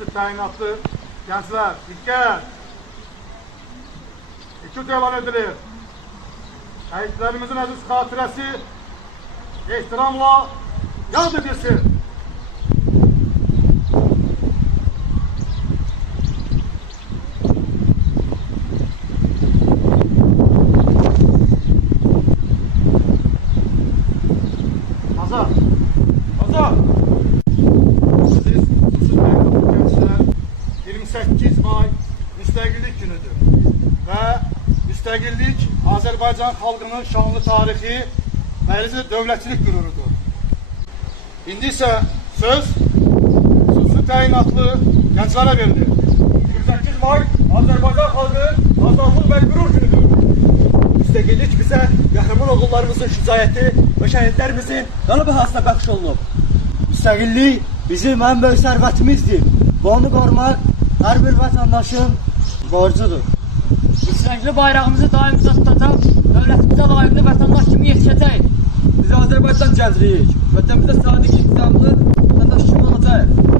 xüsusi təyinatlı gənclər, diqqət! İki elan edilir. Şəhidlərimizin əziz xatirəsi ehtiramla yad edilsin. Azad! Azad! Siz xüsusi təyinatlı gənclər 28 may müstəqillik günüdür və müstəqillik Azərbaycan xalqının şanlı tarixi və dövlətçilik qürurudur. İndi isə söz xüsusi təyinatlı gənclərə verilir. 28 may Azərbaycan xalqı azadlıq və qürur günüdür. Müstəqillik bizə qəhrəman oğullarımızın şücaəti və şəhidlərimizin qanı bahasına bəxş olunub. Müstəqillik bizim ən böyük sərvətimizdir və onu qorumaq hər bir vətəndaşın borcudur. Müstəqillik bayrağımızı daim tutacaq, dövlətimizə layıqlı vətəndaş kimi yetişəcək. Biz Azərbaycan gəncliyik, vətənimizə sadiq, intizamlı vətəndaş kimi olacaq.